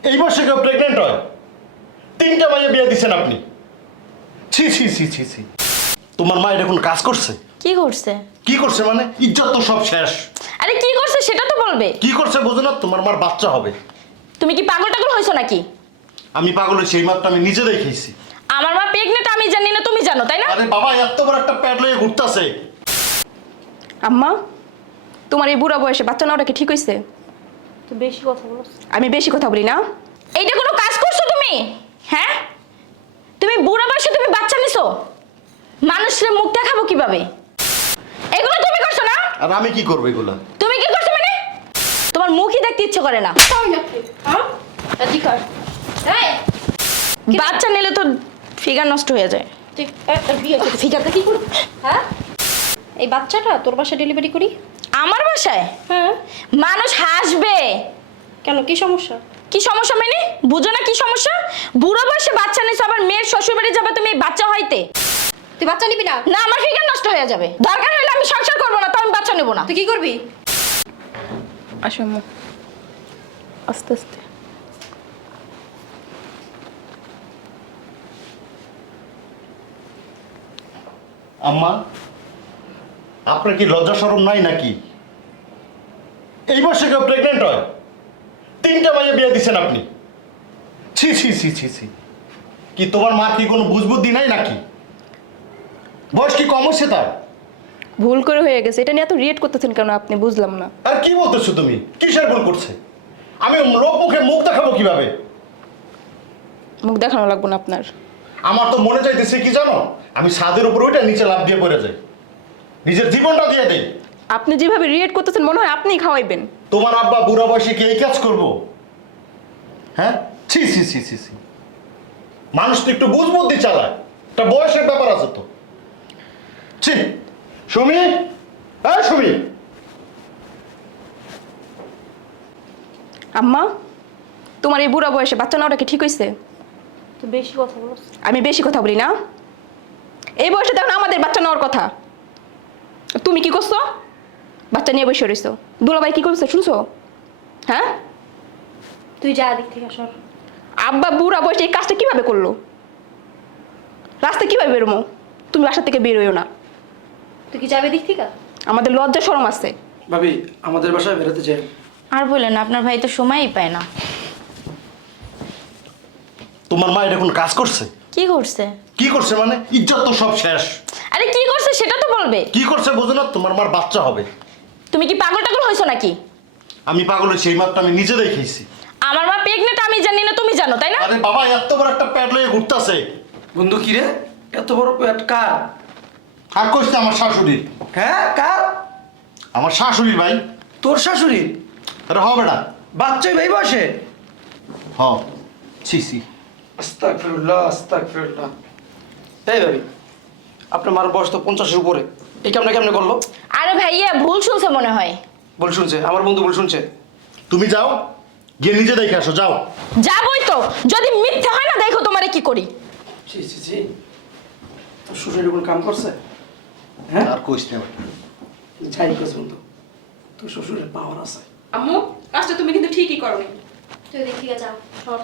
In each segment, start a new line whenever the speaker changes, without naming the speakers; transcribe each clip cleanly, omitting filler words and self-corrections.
এই বয়সে কেউ প্রেগনেন্ট হয়? 3টা মাইয়া বিয়ে দিচ্ছেন আপনি। ছি ছি ছি ছি ছি। তোমার মা এখন কাজ করছে?
কি করছে?
কি করছে মানে? ইজ্জত তো সব শেষ।
আরে কি করছে সেটা তো বলবে।
কি করছে বোঝো না? তোমার মার বাচ্চা হবে।
তুমি কি পাগল টাগল হইছো নাকি?
আমি পাগল হয়েছি, এই মাত্র আমি নিজে দেখেছি।
আমার মা প্রেগনেন্ট আমি জানি না, তুমি জানো তাই না?
আরে বাবা, এত বড় একটা প্যাড লয়ে ঘুরতাছে।
আম্মা, তোমার এই বুড়া বয়সে বাচ্চা নেওয়াটা কি ঠিক হইছে?
তুই বেশি কথা বলছ।
আমি বেশি কথা বলি না?
এইটা কোনো কাজ করছো তুমি? হ্যাঁ, তুমি বুড়া বয়সে তুমি বাচ্চা নিছো, মানুষের মুখ দেখাবো কিভাবে? এগুলো তুমি করছো না?
আর আমি কি করবো এগুলা?
তুমি কি করছো মানে? তোমার মুখই দেখতে ইচ্ছে করে না। বাচ্চা নিলে তো ফিগার নষ্ট হয়ে যায়।
ফিগারটা কি করব? হ্যাঁ, এই বাচ্চাটা তোর বাসায় ডেলিভারি করি?
আমার বাসায়?
হ্যাঁ।
মানুষ হাসবে।
কেন, কি সমস্যা?
কি সমস্যা মানে? বুঝো না কি সমস্যা? বুড়ো বয়সে বাচ্চা নিছো, আবার মেয়ের শ্বশুর বাড়ি যাবে তুমি বাচ্চা হইতে।
তুই বাচ্চা নিবি না?
না, আমার ফিগার নষ্ট হয়ে যাবে। দরকার হলে আমি সংসার করবো না, তো আমি বাচ্চা নেবো না।
তুই কি করবি? আসো আম্মু, আস্তে আস্তে।
আম্মা, আপনার কি লজ্জা শরম নাই নাকি? এই বয়সে কেউ প্রেগনেন্ট হয়? 3টা মাইয়া বিয়ে দিচ্ছেন আপনি। ছি ছি ছি ছি ছি। কি তোমার মা কি কোনো বুঝবুদ্ধি নাই নাকি? বয়স কি কম হচ্ছে তার?
ভুল করে হয়ে গেছে, এটা নিয়ে এত রিয়েক্ট করতেছেন কেন আপনি? বুঝলাম না।
আর কি বলতেছো তুমি? কিসের ভুল করছে? আমি লোক মুখে মুখ দেখাবো কিভাবে?
মুখ দেখানো লাগবে না আপনার।
আমার তো মনে চাইতেছে কি জানো, আমি ছাদের উপর ওইটা নিচে লাফ দিয়ে পড়ে যাই, নিজের জীবনটা দিয়ে দেই।
আপনি যেভাবে রিয়েক্ট করতেছেন মনে হয় আপনিই খাওয়াইবেন।
তোমার আব্বা বুড়া বয়সে কি এই কাজ করবো? হ্যাঁ, ছি ছি ছি ছি ছি। মানুষ তো একটু বুঝবুদ্ধি চালায়, একটা বয়সের ব্যাপার আছে তো। ছি। সুমি, হ্যাঁ সুমি।
আম্মা, তোমার এই বুড়া বয়সে বাচ্চা নেওয়াটা কি ঠিক হইছে?
তুই বেশি কথা বলছ।
আমি বেশি কথা বলি না? এই বয়সে দেখো আমাদের বাচ্চা নেওয়ার কথা, তুমি কি করছো? বাচ্চা নিয়ে বসে রইছো। দুলাভাই কি করছে শুনছো? হ্যাঁ,
তুই যা দিক থেকে সর।
আব্বা বুড়া বয়সে এই কাজটা কিভাবে করলো? রাস্তায় কিভাবে বেরোমো? তুমি বাসা থেকে বেরোয়ও না।
তুই কি যাবে দিক থেকে?
আমাদের লজ্জা শরম আছে।
ভাবি, আমাদের বাসায় বেরোতে চাই।
আর বললেন না, আপনার ভাই তো সময়ই পায় না।
তোমার মা এখন কাজ করছে?
কি করছে?
কি করছে মানে? ইজ্জত তো সব শেষ।
আরে কি করছে সেটা তো বলবে।
কি করছে বোঝো না? তোমার মার বাচ্চা হবে।
তুমি কি পাগল টাগল হইছো নাকি?
আমি পাগল হয়েছি, এই মাত্র আমি নিজে দেখেছি।
আমার মা প্রেগনেন্ট আমি জানি না, তুমি জানো তাই না?
আরে বাবা, এত বড় একটা প্যাড লয়ে ঘুরতাছে।
বন্ধু, কি রে? এত বড় পেট কার?
আর কইছে আমার শাশুড়ি।
হ্যাঁ, কার?
আমার শাশুড়ি ভাই।
তোর শাশুড়ি?
আরে হবে না।
বাচ্চাই ভাই বসে?
হ, ছি ছি।
আস্তাগফিরুল্লাহ, আস্তাগফিরুল্লাহ। এই ভাবি, আপনার মার বয়স তো 50-এর উপরে, এই কেমনে কেমনে করলো?
আরে ভাইয়া ভুল শুনছে মনে হয়।
ভুল শুনছে, আমার বন্ধু ভুল শুনছে।
তুমি যাও, গিয়ে নিজে দেখে আসো, যাও।
যাবই তো, যদি মিথ্যা হয় না দেখো তোমারে কি করি।
ছি ছি ছি, তোর শ্বশুরের কোন কাম করছে? হ্যাঁ,
আর কইস না।
যাই কাজ বন্ধু, তোর শ্বশুরের পাওয়ার আছে।
আম্মু, কাজটা তুমি কিন্তু ঠিকই করোনি।
তুই দিক থেকে যাও, সর।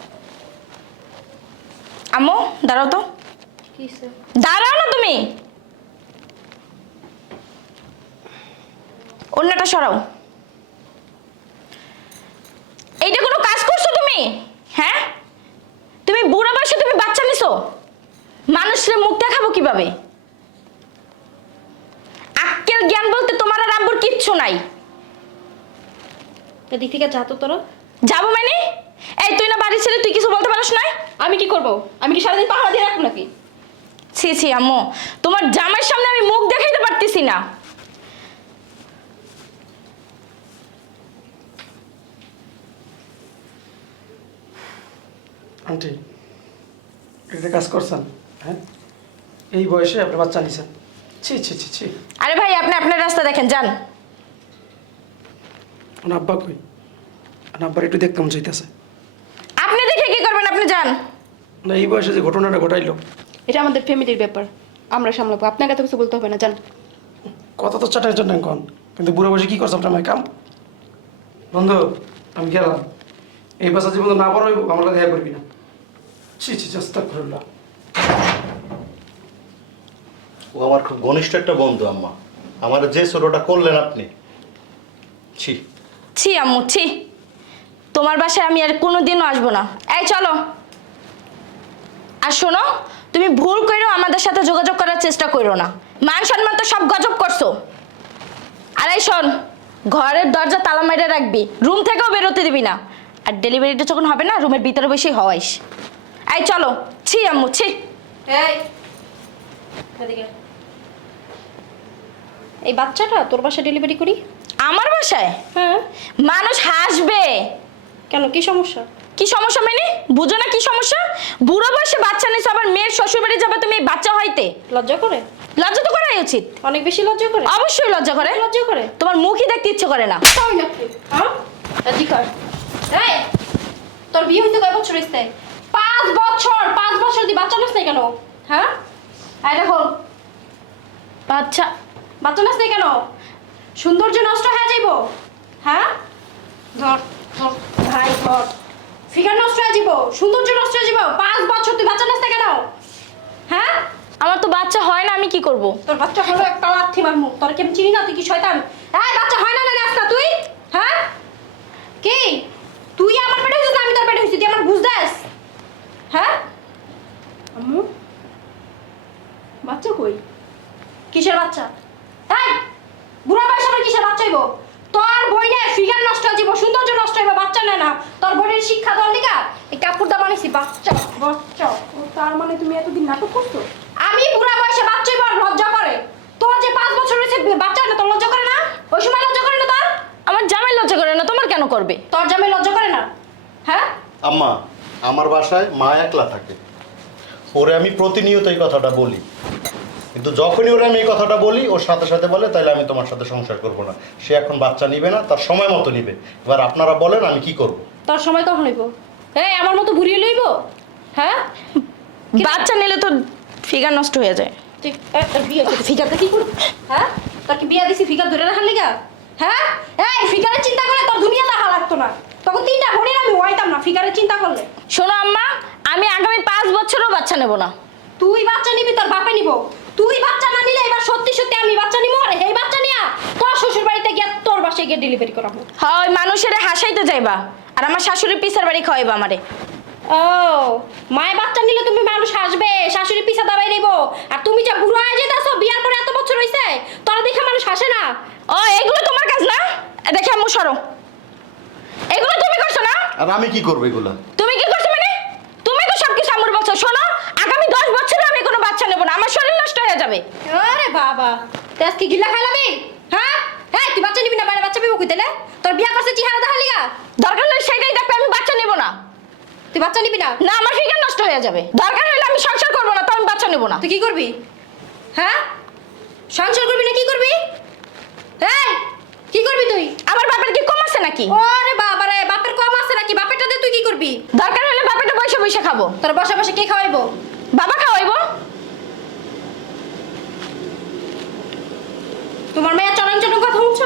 আম্মু দাঁড়াও তো। দাঁড়াও না তুমি। অন্যটা সরাও। এইটা কোনো কাজ করছো তুমি? হ্যাঁ, তুমি বুড়া বয়সে তুমি বাচ্চা নিছো, মানুষের মুখ দেখাবো কিভাবে? আক্কেল জ্ঞান বলতে তোমার আর আব্বুর কিচ্ছু নাই।
এদিক থেকে যা তো তোরা।
যাবো মানে? এই তুই না বাড়ির ছেলে, তুই কিছু বলতে পারিস না?
আমি কি করব? আমি কি সারাদিন পাহারা দিয়ে রাখবো নাকি?
ছি ছি আম্মু, তোমার জামাইয়ের সামনে আমি মুখ দেখাইতে পারতেছি না।
আন্টি, এটা কাজ করছেন? হ্যাঁ, এই বয়সে আপনি বাচ্চা নিছেন? ছি ছি ছি ছি।
আরে ভাই, আপনি আপনার রাস্তা দেখেন, যান।
আমার আব্বা কই? আমার আব্বার একটু দেখতে মন চাইতেছে।
আপনি দেখে কি করবেন? আপনি যান।
না, এই বয়সে যে ঘটনাটা ঘটাইলো।
এটা আমাদের ফ্যামিলির ব্যাপার, আমরা সামলাবো, আপনাকে তো কিছু বলতে হবে না, জান।
কথা তো চাটাই জন্য কন, কিন্তু বুড়ো বয়সে কি করছে আপনার মায় কাম? বন্ধু, আমি গেলাম। এই বাচ্চা জীবন না বড় হইব আমার দেখা করবি না। ছি ছি আস্তাগফিরুল্লাহ।
ও আমার খুব ঘনিষ্ঠ একটা বন্ধু আম্মা, আমার যে ছোটটা করলেন আপনি, ছি।
ছি আম্মু ছি, তোমার বাসায় আমি আর কোনোদিনও আসবো না। এই চলো। আর শোনো, তুমি ভুল করো আমাদের সাথে যোগাযোগ করার চেষ্টা করো না, মান সম্মান তো সব গজব করছো। আর এই শোন, ঘরের দরজা তালা মেরে রাখবি, রুম থেকেও বেরোতে দিবি না। আর ডেলিভারিটা যখন হবে না, রুমের ভিতরে বসেই হওয়াইস। এই চলো। ছি আম্মু ছি।
এই এদিকে। এই বাচ্চাটা তোর বাসায় ডেলিভারি করি?
আমার বাসায়?
হ্যাঁ।
মানুষ হাসবে।
কেন, কি সমস্যা?
কি সমস্যা মানে? বুঝো না কি সমস্যা? বুড়ো বয়সে বাচ্চা নিছো, আবার মেয়ের শ্বশুর বাড়ি যাবে তুমি বাচ্চা হইতে।
লজ্জা করে?
লজ্জা তো করাই উচিত।
অনেক বেশি লজ্জা করে?
অবশ্যই লজ্জা করে।
লজ্জা করে?
তোমার মুখই দেখতে ইচ্ছে করে না।
তাই নাকি? হ্যাঁ, এদিকে আয়। এই, তোর বিয়ে হইতে কয় বছর হইছে? 5 বছর। 5 বছর দি বাচ্চা নাস নাই কেন? হ্যাঁ, এই দেখো,
আচ্ছা,
বাচ্চা নাস নাই কেন? সৌন্দর্য নষ্ট হয়ে যাইব। হ্যাঁ, ধর ধর ভাই ধর, ফিগার নষ্ট হয়ে যাইব, সৌন্দর্য নষ্ট হয়ে যাইব। 5 বছর তুই বাচ্চা নাস নাই কেন? হ্যাঁ,
আমার তো বাচ্চা হয় না, আমি কি করব?
তোর বাচ্চা হলো একটা লাথি মারমু। তোর কি আমি চিনি না? তুই কি শয়তান? এই বাচ্চা হয় না, না নাস না তুই? হ্যাঁ, কি তুই আমার পেটে হইছিস না আমি তোর পেটে হইছি? তুই আমার বুঝ দেস? হ্যাঁ আম্মু, বাচ্চা কই? কিসের বাচ্চা? এই বুড়া বয়সে আবার কিসের বাচ্চা হইব? তোর বইনের ফিগার নষ্ট হয়ে যাবো, সৌন্দর্য নষ্ট হইব, বাচ্চা নেয় না। তোর বইনের শিক্ষা দেওয়ার লিগা এই কাপড়টা বানাইছি। বাচ্চা বাচ্চা, ও তার মানে তুমি এতদিন নাটক করছো? আমি বুড়া বয়সে বাচ্চা হইব আর লজ্জা করে? তোর যে 5 বছর হয়েছে বাচ্চা না, তোর লজ্জা করে না? ওই সময় লজ্জা করে না তোর?
আমার জামাই লজ্জা করে না, তোমার কেন করবে?
তোর জামাই লজ্জা করে না? হ্যাঁ,
আম্মা, আমার বাসায় মা একলা থাকে, ওরে আমি প্রতিনিয়ত এই কথাটা বলি, কিন্তু যখনই ওরে আমি এই কথাটা বলি ওর সাথে সাথে বলে তাহলে আমি তোমার সাথে সংসার করব না। সে এখন বাচ্চা নিবে না, তার সময় মতো নিবে। এবার আপনারা বলেন আমি কি করব?
তোর সময় কখন হইব? এই আমার মতো ঘুরিয়ে লইব? হ্যাঁ,
বাচ্চা নিলে তো ফিগার নষ্ট হয়ে যায়।
তুই তোর বিয়ে হচ্ছে ফিগারটা কি করব? হ্যাঁ, তোর কি বিয়া দিছি ফিগার ধরে রাখার লিগা? হ্যাঁ, এই ফিগারের চিন্তা করলে তোর দুনিয়া দেখা লাগতো না। তখন 3টা ঘড়ি আমি হইতাম না ফিগারের চিন্তা করলে।
শোনো আম্মা, আমি আগামী 5 বছরও বাচ্চা নেব না।
তুই বাচ্চা নিবি, তোর বাপে নিব। তুই বাচ্চা না নিলে এবার সত্যি সত্যি আমি বাচ্চা নিব, আর এই বাচ্চা নিয়া তোর শ্বশুর বাড়িতে গিয়ে তোর বাসায় গিয়ে ডেলিভারি করাবো।
হয় মানুষের হাসাইতে যাইবা, আর আমার শাশুড়ি পিসার বাড়ি খাওয়াইবা আমারে।
ও, মায়ের বাচ্চা নিলে তুমি মানুষ হাসবে, শাশুড়ি পিছা দাবাই নেব। আর তুমি যা বুড়ো হয়ে যেতেছো, বিয়ার পরে এত বছর হইছে, তোরা দেখে মানুষ হাসে না।
ও, এগুলো তোমার কাজ না? দেখে আম্মু সরো, এগুলো তুমি করছো না?
আর আমি কি করবো এগুলা?
তুমি কি করছো মানে? তুমি তো সবকিছু আম্মুর বলছো। শোনো, আগামী 10 বছরে আমি কোনো বাচ্চা নেব না, আমার শরীর নষ্ট হয়ে যাবে।
আরে বাবা, তুই আজকে গিল্লা খাইলাবি? হ্যাঁ, হ্যাঁ, তুই বাচ্চা নিবি না, বাইরে বাচ্চা পিবো কইতে? তোর বিয়া করছে চেহারা দেখা লিগা?
দরকার হলে সেটাই দেখবে, আমি বাচ্চা নেব না।
তুই বাচ্চা নিবি না?
না, আমার ফিগার নষ্ট হয়ে যাবে। দরকার হলে আমি সংসার করবো না, তো আমি বাচ্চা নেব না।
তুই কি করবি? হ্যাঁ, সংসার করবি না কি করবি? এই কি করবি তুই?
আমার বাপের কি কম আছে নাকি?
ওরে বাবা রে, বাপের কম আছে নাকি? বাপেরটা দিয়ে তুই কি করবি?
দরকার হলে বাপেরটা বসে বসে খাবো।
তোর বসে বসে কে খাওয়াইবো?
বাবা খাওয়াইবো।
তোমার মেয়ে চরণ চরণ কথা শুনছো?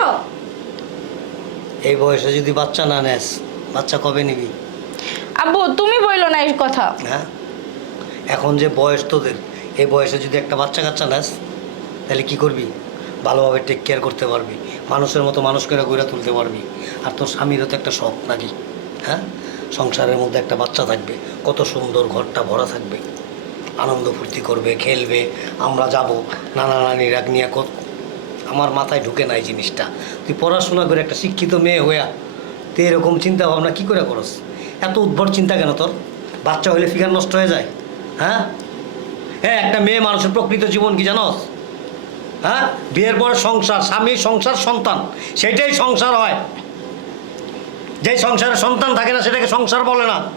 এই বয়সে যদি বাচ্চা না নেস, বাচ্চা কবে নিবি?
আব্বু তুমি বইলো না এই কথা।
হ্যাঁ, এখন যে বয়স তোদের, এই বয়সে যদি একটা বাচ্চা কাচ্চা নেস তাহলে কি করবি? ভালোভাবে টেক কেয়ার করতে পারবি, মানুষের মতো মানুষ করে গড়ে তুলতে পারবি। আর তোর স্বামীরও তো একটা শখ নাকি? হ্যাঁ, সংসারের মধ্যে একটা বাচ্চা থাকবে, কত সুন্দর, ঘরটা ভরা থাকবে, আনন্দ ফুর্তি করবে, খেলবে, আমরা যাব নানা নানিরা নিয়ে। আমার মাথায় ঢুকে না এই জিনিসটা। তুই পড়াশোনা করে একটা শিক্ষিত মেয়ে হইয়া তুই এরকম চিন্তা ভাবনা কী করে করস? এত উদ্ভট চিন্তা কেন তোর? বাচ্চা হইলে ফিগার নষ্ট হয়ে যায়? হ্যাঁ, হ্যাঁ, একটা মেয়ে মানুষের প্রকৃত জীবন কি জানোস? হ্যাঁ, বিয়ের পরে সংসার, স্বামী, সংসার, সন্তান, সেটাই সংসার হয়। যেই সংসারে সন্তান থাকে না সেটাকে সংসার বলে না।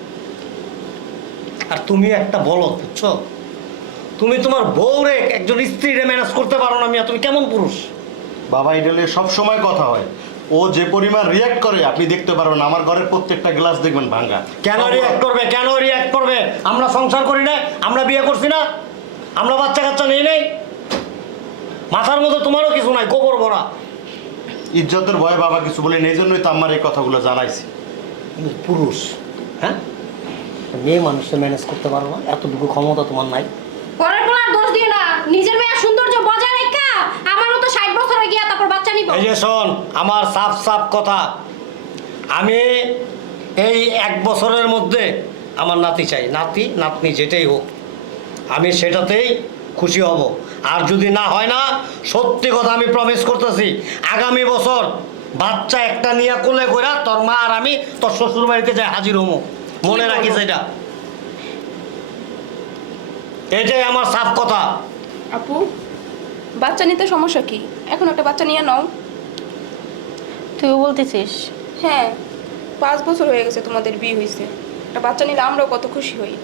আর তুমি একটা বলো, বুঝছো? তুমি তোমার বউরে, একজন স্ত্রীরে ম্যানেজ করতে পারো না মিয়া, তুমি কেমন পুরুষ?
বাবা, এটা নিয়ে সব সময় কথা হয়। ও যে পরিমাণ রিয়াক্ট করে আপনি দেখতে পারবেন, আমার ঘরের প্রত্যেকটা গ্লাস দেখবেন ভাঙা।
কেন রিয়াক্ট করবে? কেন রিয়াক্ট করবে? আমরা সংসার করি না? আমরা বিয়ে করছি না? আমরা বাচ্চা কাচ্চা নেই নেই? মাথার মধ্যে তোমারও কিছু নাই, গোবর ভরা।
ইজ্জতের ভয়ে বাবা কিছু বলে, এই জন্যই তো আমার এই কথাগুলো জানাইছি।
তুমি পুরুষ, হ্যাঁ? মেয়ে মানুষকে ম্যানেজ করতে পারো না, এতটুকু ক্ষমতা তোমার নাই।
পরের পোলার দোষ দিও না, নিজের মেয়ের সৌন্দর্য বজায় রেখা আমার মতো 60 বছরে গিয়া তারপর বাচ্চা নিব।
এই যে শোন, আমার সাফ সাফ কথা, আমি এই 1 বছরের মধ্যে আমার নাতি চাই, নাতি নাতনি যেটাই হোক, আমি সেটাতেই খুশি হব। আর যদি না হয় না, সত্যি কথা আমি প্রমিস করতেছি, আগামী বছর বাচ্চা একটা নিয়ে কোলে কইরা তোর মা আর আমি তোর শ্বশুর বাড়িতে যাই হাজির হবো। মনে রাখিস এটা, এটাই আমার সাফ কথা।
আপু, বাচ্চা নিতে সমস্যা কি? এখন একটা বাচ্চা নিয়ে নাও।
তুইও বলতেছিস?
হ্যাঁ, 5 বছর হয়ে গেছে তোমাদের বিয়ে হয়েছে, একটা বাচ্চা নিলে আমরাও কত খুশি হই।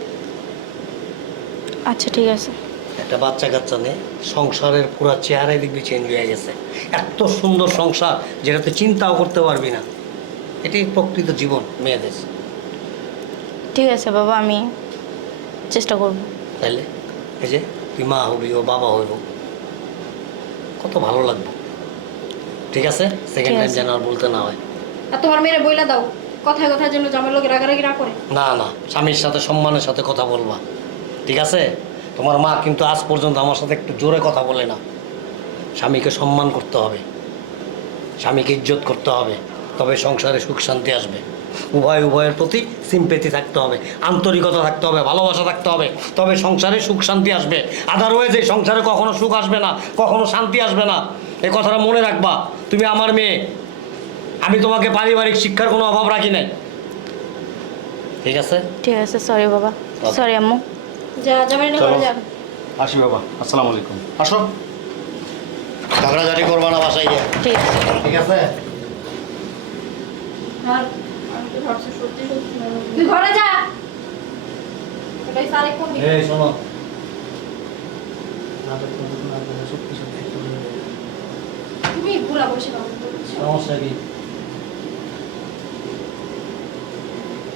আচ্ছা ঠিক আছে।
একটা বাচ্চা কাচ্চা নেই, সংসারের পুরো চেহারাই দেখবি চেঞ্জ হয়ে গেছে। এত সুন্দর সংসার যেটা তুই চিন্তাও করতে পারবি না। এটাই প্রকৃত জীবন মেয়েদের।
ঠিক আছে বাবা, আমি চেষ্টা করব।
তাইলে এই যে তুই মা হবি, ও বাবা হইব, কত ভালো লাগবে। ঠিক আছে, সেকেন্ড
ঠিক
টাইম
আছে।
যেন আর বলতে না হয়।
আর তোমার মেয়েরে বইলা দাও, কথায় কথায় যেন জামাই লোকের রাগারাগি না করে।
না না, স্বামীর সাথে সম্মানের সাথে কথা বলবা, ঠিক আছে? তোমার মা কিন্তু আজ পর্যন্ত আমার সাথে একটু জোরে কথা বলে না। স্বামীকে সম্মান করতে হবে, স্বামীকে ইজ্জত করতে হবে, তবে সংসারে সুখ শান্তি আসবে। উভয়ের প্রতি সিম্পেথি থাকতে হবে, আন্তরিকতা থাকতে হবে, ভালোবাসা থাকতে হবে, তবে সংসারে সুখ শান্তি আসবে। আদারওয়াইজ এই সংসারে কখনো সুখ আসবে না, কখনো শান্তি আসবে না। এই কথাটা মনে রাখবা। তুমি আমার মেয়ে, আমি তোমাকে পারিবারিক শিক্ষার কোনো অভাব রাখি নাই, ঠিক আছে?
ঠিক আছে, সরি বাবা, সরি আম্মু।
যা জামাই না করে যা।
আসি বাবা, আসসালামু আলাইকুম। আসো।
ঝগড়াঝাটি করবা না বাসায় গিয়ে,
ঠিক আছে।
ঠিক আছে?
আর আমি তো ভাবছি সত্যি সত্যি তুই ঘরে যা, এটাই সারে করবি।
এই শোনো,
তুমি বুড়া বসে বাবু বলছো।
সমস্যা কি?